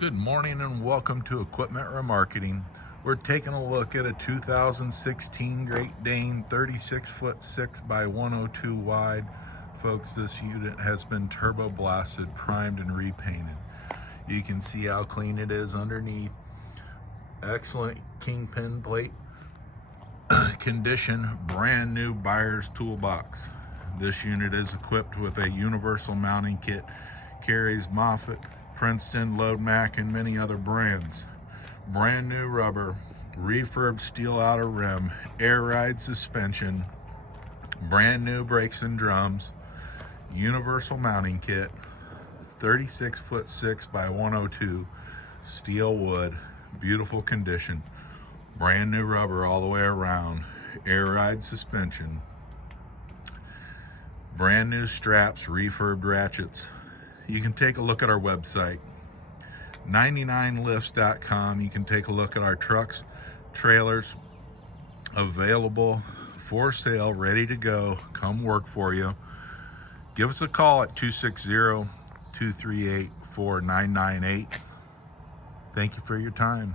Good morning and welcome to Equipment Remarketing. We're taking a look at a 2016 Great Dane 36 foot 6 by 102 wide. Folks, this unit has been turbo blasted, primed and repainted. You can see how clean it is underneath. Excellent kingpin plate condition, brand new buyer's toolbox. This unit is equipped with a universal mounting kit, carries Moffett, Princeton, Load Mac, and many other brands. Brand new rubber, refurbed steel outer rim, air ride suspension, brand new brakes and drums, universal mounting kit, 36 foot 6 by 102, steel wood, beautiful condition, brand new rubber all the way around, air ride suspension, brand new straps, refurbed ratchets. You can take a look at our website, 99lifts.com. You can take a look at our trucks, trailers, available for sale, ready to go, come work for you. Give us a call at 260-238-4998. Thank you for your time.